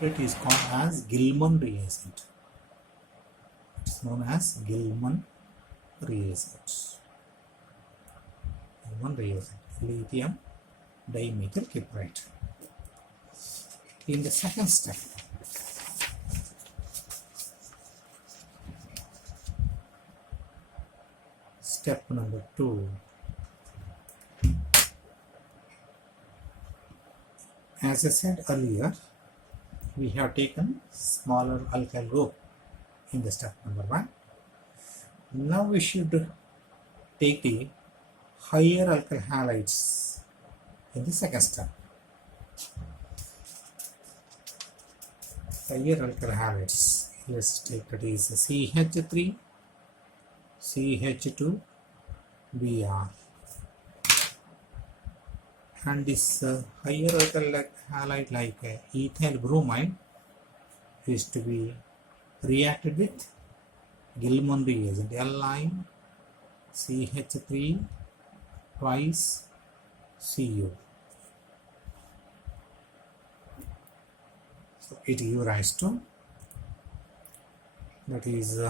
It is called as Gilman reagent. It's known as Gilman reagent. Gilman reagent, lithium dimethyl cuprate. In the second step, step number 2, as I said earlier, we have taken smaller alkyl group in the step number 1. Now we should take the higher alkyl halides in the second step. Higher alkyl halides, let's take that is CH3, CH2, Br. And this higher alkyl halide like ethyl bromide is to be reacted with Gilman reagent, Li CH3 twice Cu. So it gives rise to, that is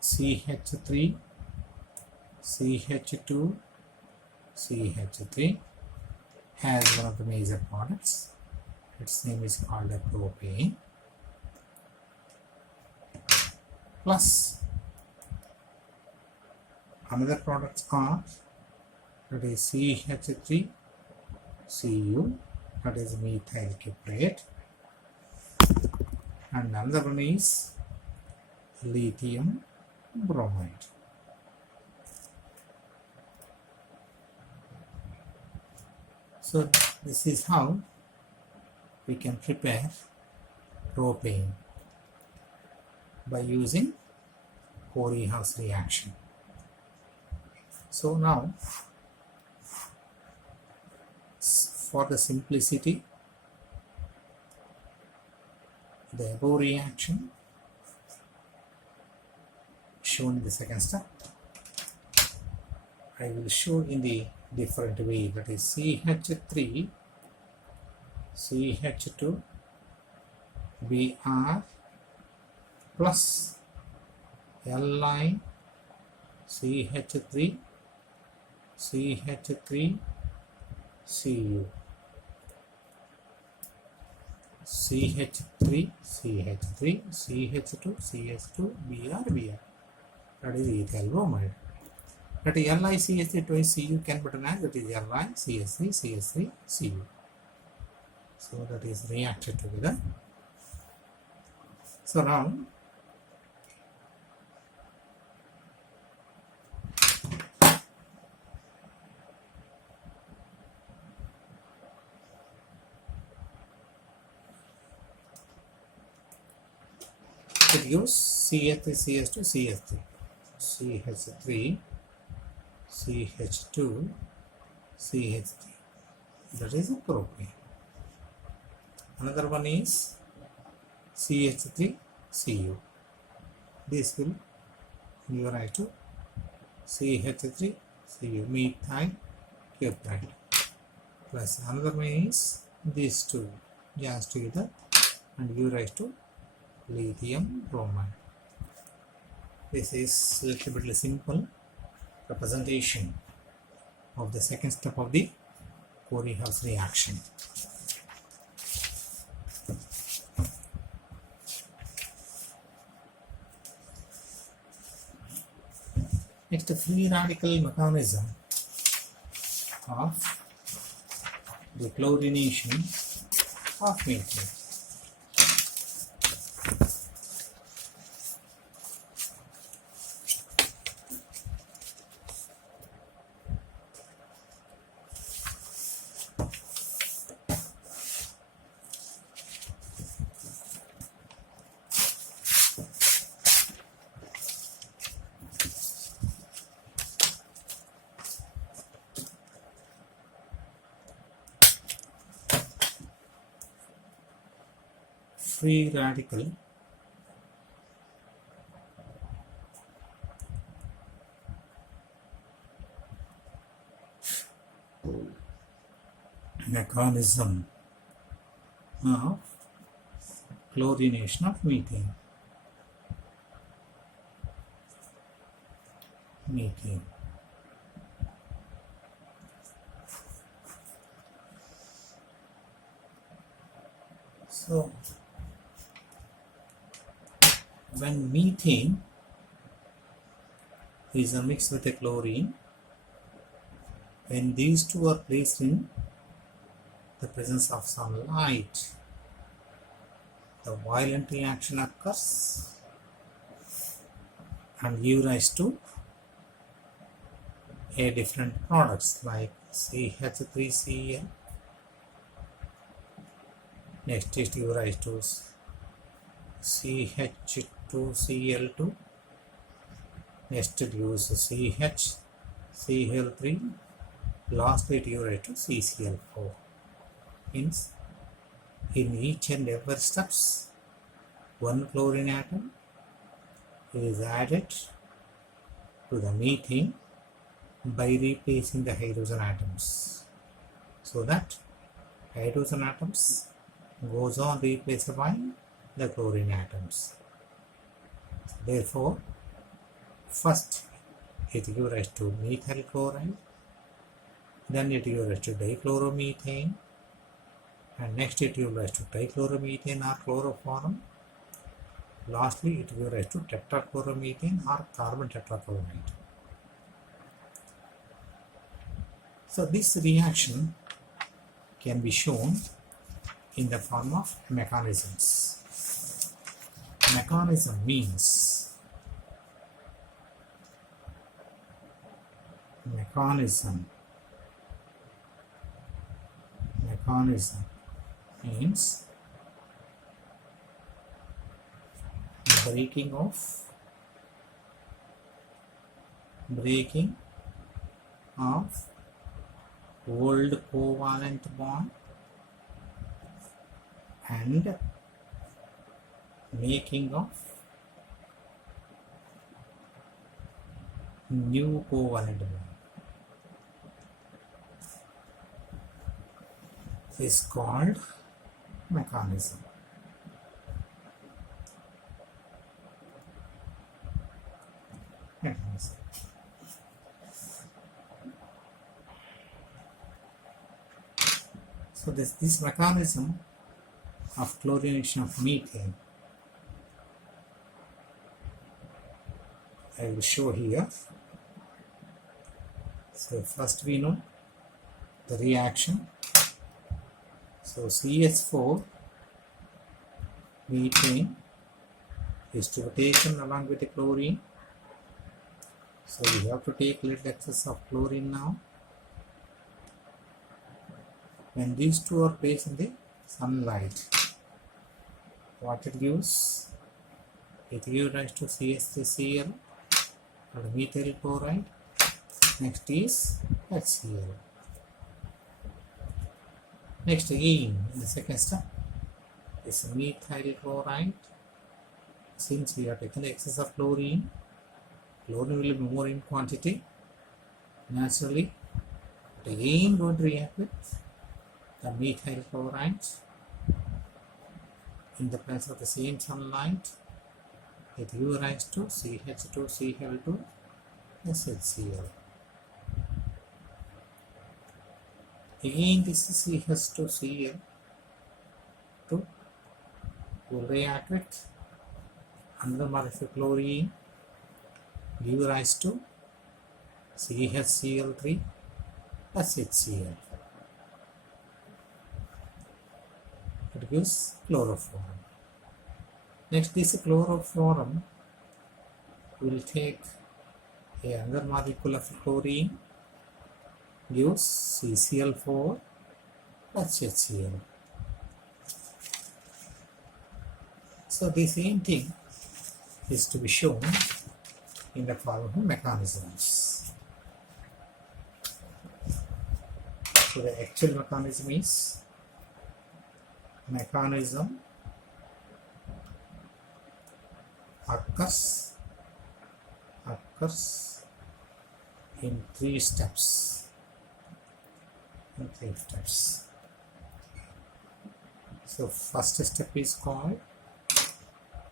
CH3, CH2, CH3 has one of the major products. Its name is called a propane, plus another products are, that is CH3 Cu, that is methyl cuprate, and another one is lithium bromide. So this is how we can prepare propane by using Corey-House reaction. So now, for the simplicity, the above reaction shown in the second step, I will show in the different way, that is CH3, CH2, Br plus Li CH3, CH3, Cu, CH3, CH3, CH2, CH2, Br. That is ethyl bromide. That is LiCH3 twice Cu can be written as, that is LiCH3, CH3, Cu. So that is reacted together. So now it gives CH3, CH2, CH3, CH3, CH2, CH3. That is a propane. Another one is CH3, Cu. This will give rise to CH3, Cu, methyl cuprate. Plus another one is these two joins together and give rise to lithium bromide. This is a little bit simple representation of the second step of the Corey-House reaction. Next, the free radical mechanism of the chlorination of methyl. Free radical mechanism of chlorination of methane. So when methane is mixed with a chlorine, when these two are placed in the presence of sunlight, the violent reaction occurs and give rise to a different products like CH3Cl. Next is give rise to CH2Cl2. Next it gives CHCl3. Lastly it gives rise to CCl4. Means in each and every steps one chlorine atom is added to the methane by replacing the hydrogen atoms, so that hydrogen atoms goes on replaced by the chlorine atoms. Therefore, first it gives rise to methyl chloride, then it gives rise to dichloromethane, and next it gives rise to trichloromethane or chloroform. Lastly, it gives rise to tetrachloromethane or carbon tetrachloride. So this reaction can be shown in the form of mechanisms. Mechanism means breaking of old covalent bond and making of new covalent bond is called mechanism. So this mechanism of chlorination of methane I will show here. So first we know the reaction. So CH4 methane is to be taken along with the chlorine. So we have to take little excess of chlorine now. When these two are placed in the sunlight, what it gives? It gives rise to CH3Cl and methyl chloride. Next is HCl. Next again, in the second step is methyl chloride. Since we have taken the excess of chlorine will be more in quantity. Naturally, it again going to react with the methyl chloride in the presence of the same sunlight. It gives rise to CH2Cl2 HCl. Again, this is CH2Cl2 will react with another molecule chlorine, give rise to CHCl3 HCl. It gives chloroform. Next, this chloroform will take another molecule of chlorine, gives CCl4 HCl. So the same thing is to be shown in the form of mechanisms. So the actual mechanism is occurs in three steps. So first step is called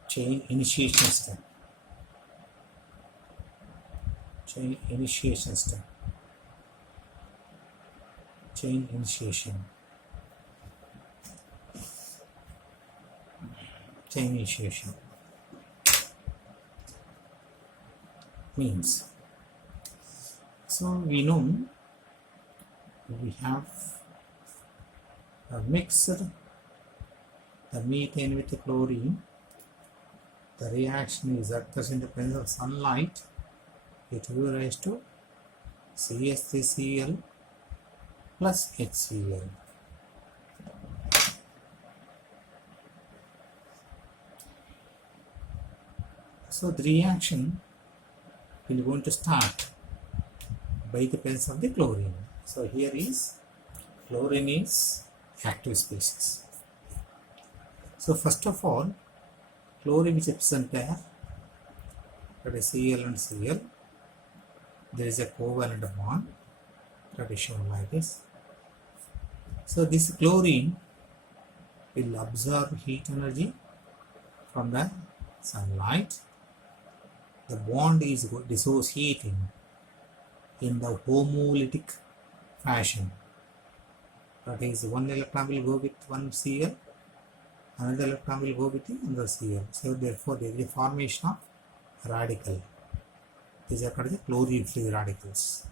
chain initiation step. Chain initiation step. Chain initiation. Chain initiation means, so we know we have mixed the methane with the chlorine. The reaction is occurs in the presence of sunlight. It will rise to CH3Cl plus HCl. So the reaction will going to start by the presence of the chlorine. So here is chlorine is active species. So first of all, chlorine is a present pair, that is Cl and Cl. There is a covalent bond, that is shown like this. So this chlorine will absorb heat energy from the sunlight. The bond is dissociating in the homolytic fashion. That is, one electron will go with one Cl, another electron will go with the another Cl. So therefore there is a formation of radical. These are called the chlorine free radicals.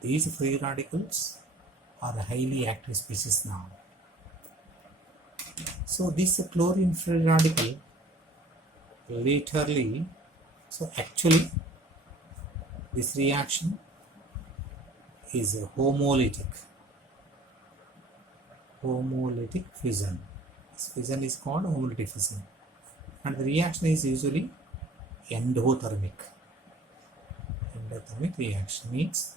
These free radicals are a highly active species now. So this chlorine free radical laterally, so actually this reaction is a homolytic fission. This fission is called homolytic fission, and the reaction is usually endothermic. Endothermic reaction means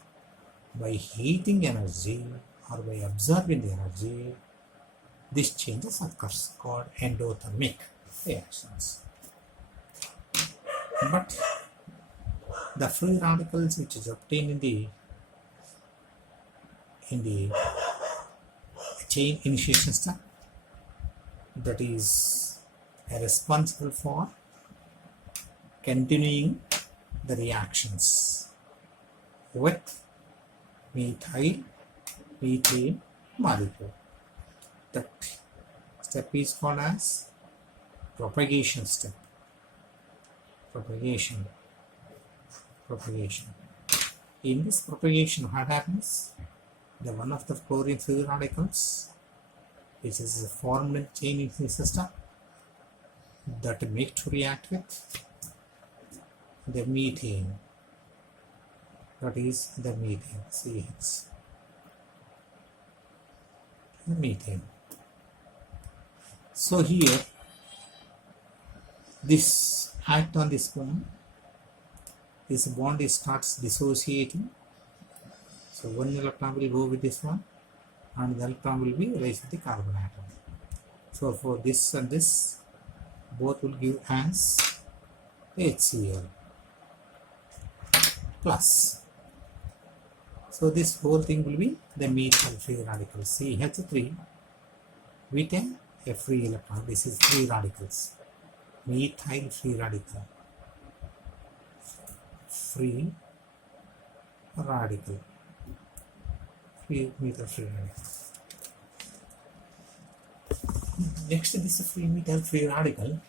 by heating energy or by absorbing the energy, this changes occurs, called endothermic reactions. But the free radicals which is obtained in the chain initiation step, that is responsible for continuing the reactions with methyl methane molecule. That step is called as propagation step. Propagation. In this propagation, what happens? The one of the chlorine free radicals, which is formed in chain initiation system, that make to react with the methane. That is the methane, CH. The methane. So here, this act on this bond. This bond starts dissociating. So one electron will go with this one, and the electron will be raised with the carbon atom. So for this and this, both will give as HCl plus. So this whole thing will be the methyl free radical CH3 with a free electron. This is free radicals. Methyl free radical. Free radical. Free methyl free radical. Next, this is free methyl free radical.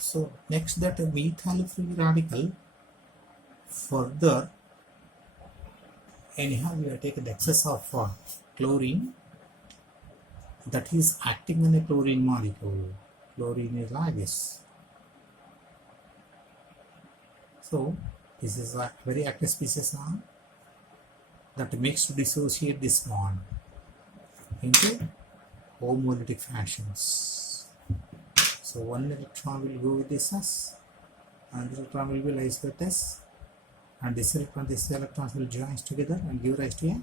So next, that methyl free radical further, anyhow we have taken the excess of chlorine that is acting on a chlorine molecule. Chlorine is like this. So this is a very active species now that makes to dissociate this bond into homolytic fashions. So one electron will go with this S, and the electron will be lies with this, and this electrons will join together and give rise to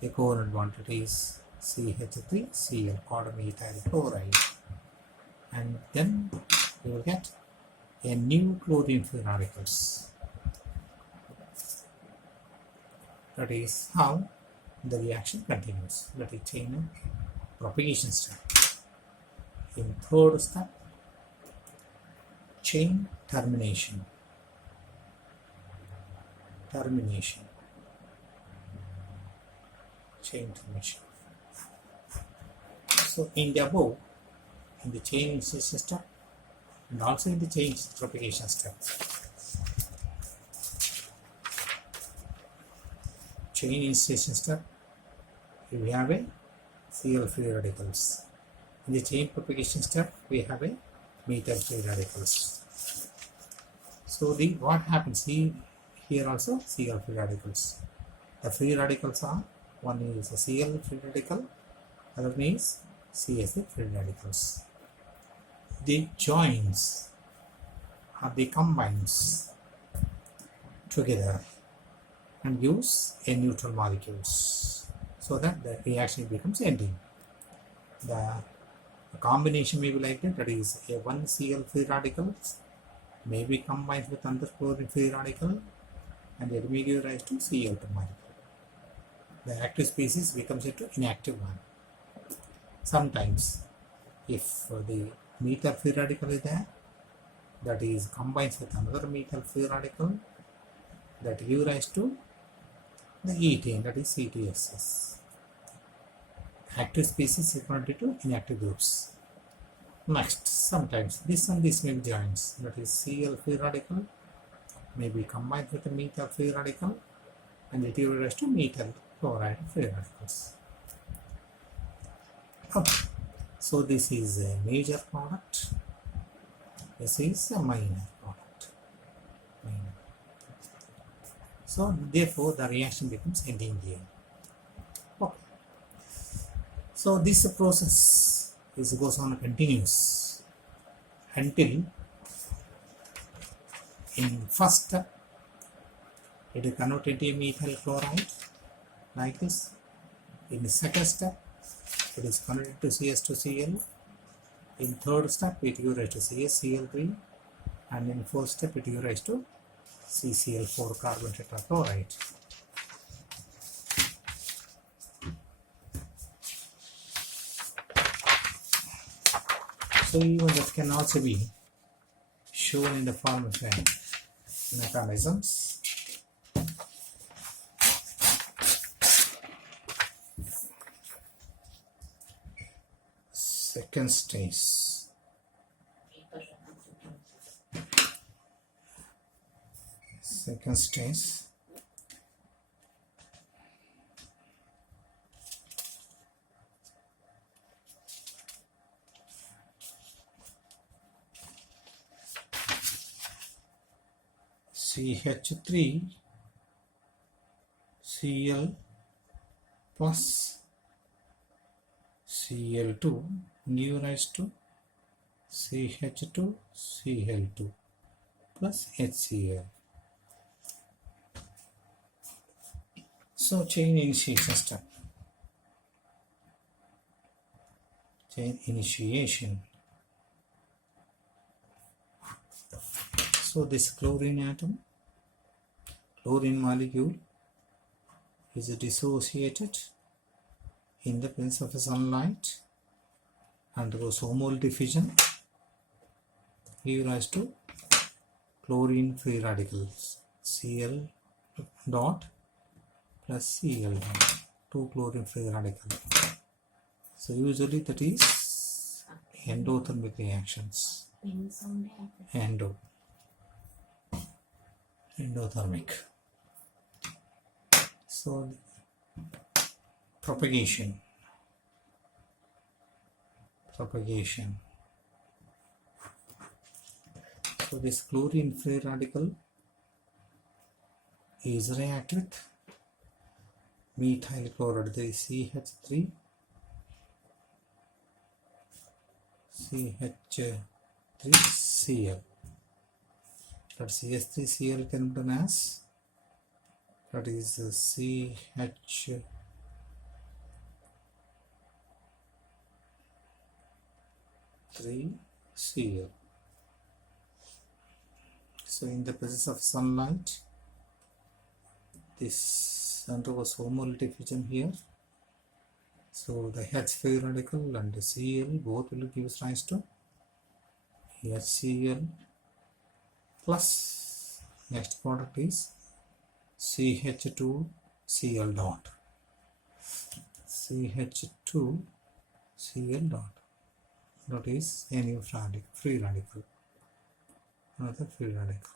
a covalent bond. It is CH3Cl, called methyl chloride. and then you will get a new chlorine free radicals. That is how the reaction continues. That is chain of propagation step. In third step, chain termination. Chain termination. So in the above, in the chain initiation step and also in the chain propagation step, chain initiation step, we have a Cl free radicals. In the chain propagation step, we have a methyl free radicals. So what happens here also Cl free radicals. The free radicals are, one is a Cl free radical, other one is Cs free radicals. The joins or the combines together and gives a neutral molecules, so that the reaction becomes ending. The combination may be like that, that is a one Cl free radicals may be combined with another chlorine free radical and it may give rise to Cl2 molecule. The active species becomes into inactive one. Sometimes if the methyl free radical is there, that is combines with another methyl free radical, that give rise to the ethane, that is C2SS. Active species is converted to inactive groups. Next, sometimes this and this may be joins, that is Cl free radical may be combined with a methyl free radical and it gives rise to methyl chloride free radicals. Okay. So this is a major product, this is a minor product. So therefore the reaction becomes ending. Okay. So this process goes on continuous until in first step it is converted to methyl chloride like this. In the second step it is converted to CS2Cl. In third step it gives rise to CsCl3, and in fourth step it gives rise to CCl4 carbon tetrachloride. So even that can also be shown in the form of mechanisms. Second stage. CH3 Cl plus Cl2 give rise to CH2 Cl2 plus HCl. So chain initiation step. Chain initiation. So this chlorine atom, chlorine molecule is dissociated in the presence of sunlight, undergoes hormonal diffusion, give rise to chlorine free radicals Cl dot plus Cl dot, 2 chlorine free radicals. So usually that is endothermic reactions. Endothermic. So propagation. So this chlorine free radical is react with methyl chloride, the CH3 CH3Cl. That CH3Cl can be done as, that is CH3 CH3 Cl. So in the presence of sunlight, this undergoes homolytic fission here. So the H free radical and the Cl both will give rise to HCl plus next product is CH2Cl dot. CH2Cl dot. That is a new free radical. Another free radical.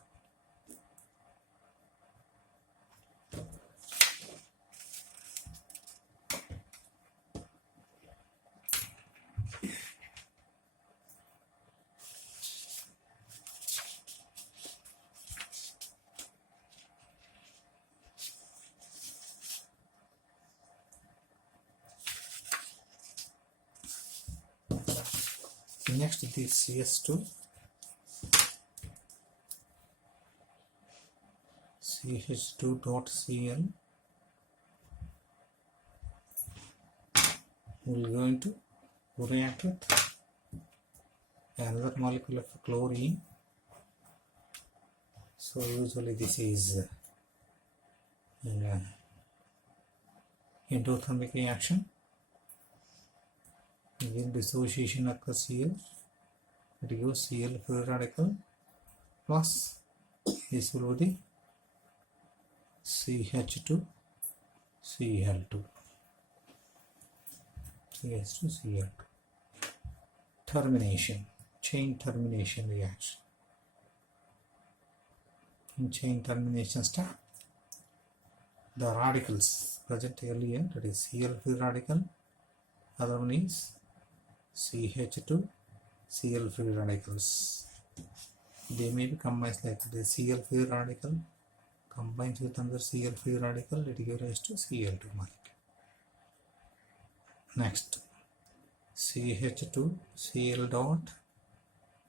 Next, this CS2, CH2 dot Cl will going to react with another molecule of chlorine. So usually this is an endothermic reaction. When dissociation occurs here, it gives Cl free radical plus this will be CH2 Cl2. CH2Cl2. Termination, chain termination reaction. In chain termination step, the radicals present earlier, that is Cl free radical, other one is CH2 Cl free radicals. They may be combined like the Cl free radical combines with another Cl free radical, it gives rise to Cl2 molecule. Next, CH2 Cl dot,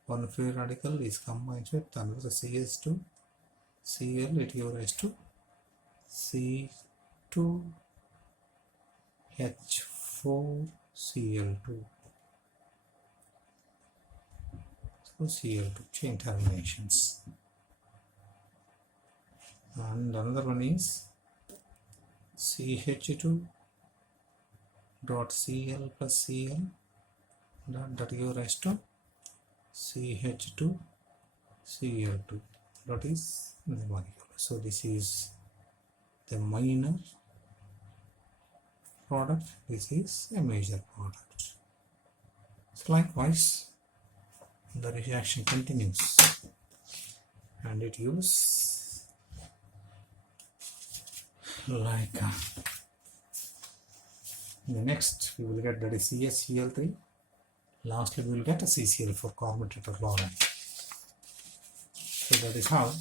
one free radical is combined with another CH2 Cl, it gives rise to C2H4Cl2. So Cl2 chain terminations. And another one is CH2 dot Cl plus Cl that gives rise to CH2 Cl2. That is the molecule. So this is the minor product, this is a major product. So likewise, the reaction continues and it gives like the next we will get, that is CaCl3. Lastly we will get a CCl for carbon tetrachloride. So that is how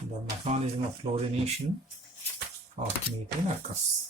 the mechanism of fluorination of methane occurs.